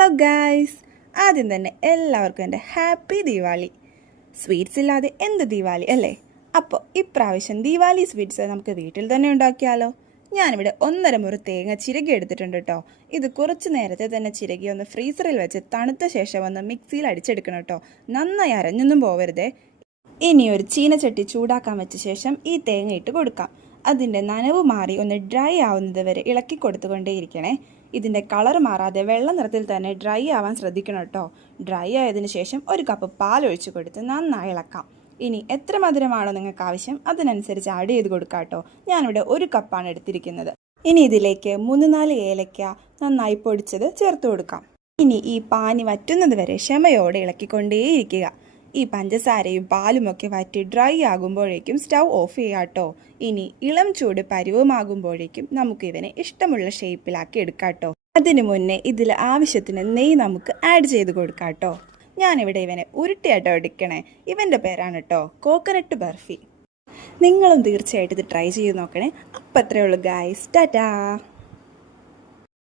Hello guys, ആദ്യം തന്നെ എല്ലാവർക്കും എൻ്റെ ഹാപ്പി ദീപാവലി. സ്വീറ്റ്സ് ഇല്ലാതെ എന്ത് ദീപാവലി അല്ലേ? അപ്പോൾ ഇപ്രാവശ്യം ദീപാവലി സ്വീറ്റ്സ് നമുക്ക് വീട്ടിൽ തന്നെ ഉണ്ടാക്കിയാലോ? ഞാനിവിടെ 1.5 മുറി തേങ്ങ ചിരകി എടുത്തിട്ടുണ്ട് കേട്ടോ. ഇത് കുറച്ച് നേരത്തെ തന്നെ ചിരകി ഒന്ന് ഫ്രീസറിൽ വെച്ച് തണുത്ത ശേഷം ഒന്ന് മിക്സിയിൽ അടിച്ചെടുക്കണം കേട്ടോ. നന്നായി അരഞ്ഞൊന്നും പോവരുതേ. ഇനി ഒരു ചീനച്ചട്ടി ചൂടാക്കാൻ വെച്ച ശേഷം ഈ തേങ്ങ ഇട്ട് കൊടുക്കാം. അതിൻ്റെ നനവ് മാറി ഒന്ന് ഡ്രൈ ആവുന്നത് വരെ ഇളക്കി കൊടുത്തുകൊണ്ടേയിരിക്കണേ. ഇതിൻ്റെ കളർ മാറാതെ വെള്ള നിറത്തിൽ തന്നെ ഡ്രൈ ആവാൻ ശ്രദ്ധിക്കണം കേട്ടോ. ഡ്രൈ ആയതിനു ശേഷം 1 കപ്പ് പാൽ ഒഴിച്ച് കൊടുത്ത് നന്നായി ഇളക്കാം. ഇനി എത്ര മധുരമാണോ നിങ്ങൾക്ക് ആവശ്യം അതിനനുസരിച്ച് ആഡ് ചെയ്ത് കൊടുക്കാം കേട്ടോ. ഞാനിവിടെ 1 കപ്പാണ് എടുത്തിരിക്കുന്നത്. ഇനി ഇതിലേക്ക് 3-4 ഏലക്ക നന്നായി പൊടിച്ചത് ചേർത്ത് കൊടുക്കാം. ഇനി ഈ പാനി വറ്റുന്നത് വരെ ക്ഷമയോടെ ഇളക്കിക്കൊണ്ടേയിരിക്കുക. ഈ പഞ്ചസാരയും പാലുമൊക്കെ വറ്റി ഡ്രൈ ആകുമ്പോഴേക്കും സ്റ്റൗ ഓഫ് ചെയ്യാം കേട്ടോ. ഇനി ഇളം ചൂട് പരുവമാകുമ്പോഴേക്കും നമുക്ക് ഇവനെ ഇഷ്ടമുള്ള ഷേപ്പിലാക്കി എടുക്കാം കേട്ടോ. അതിനു മുന്നേ ഇതിൽ ആവശ്യത്തിന് നെയ്യ് നമുക്ക് ആഡ് ചെയ്ത് കൊടുക്കാം കേട്ടോ. ഞാനിവിടെ ഇവനെ ഉരുട്ടിയാട്ടോ എടുക്കണേ. ഇവൻ്റെ പേരാണ് കേട്ടോ കോക്കനട്ട് ബർഫി. നിങ്ങളും തീർച്ചയായിട്ടും ഇത് ട്രൈ ചെയ്ത് നോക്കണേ. അപ്പം അത്രയേ ഉള്ളൂ ഗായ്സ്. ടാറ്റാ.